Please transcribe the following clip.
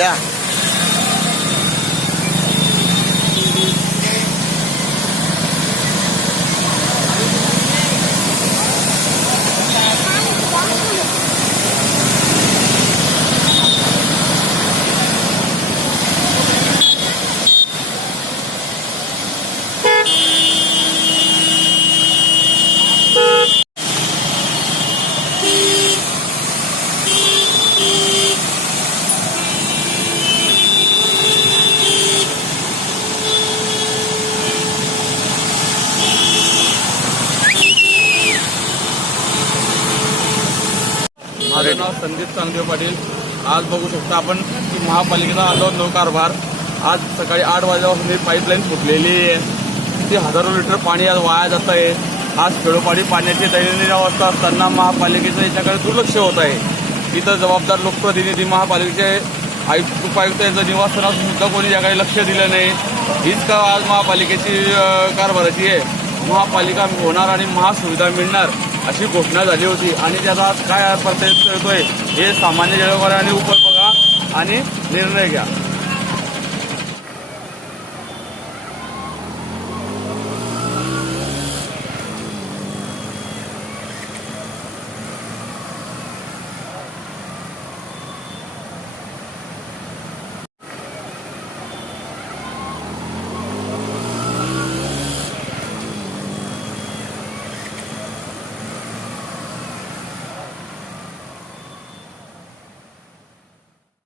या माझं नाव संदीप चांगदेव पाटील। आज बघू शकता आपण की महापालिकेचा आलो नऊ कारभार। आज सकाळी 8 वाजल्यापासून ही पाईपलाईन फुटलेली आहे। किती हजारो लिटर पाणी आज वाया जात आहे। आज खेडोपाडी पाण्याची दैनंदिन अवस्था असताना महापालिकेचं याच्याकडे दुर्लक्ष होत आहे। इथं जबाबदार लोकप्रतिनिधी महापालिकेचे आयुक्त उपायुक्त यांचं निवासस्थान असून सुद्धा कोणी याकडे लक्ष दिलं नाही। हीच का आज महापालिकेची कारभाराची आहे। महापालिका होणार आणि महासुविधा मिळणार अशी घोषणा झाली होती आणि त्याचा आज काय प्रत्यक्ष करतोय हे सामान्य जनतेने उपर बघा आणि निर्णय घ्या।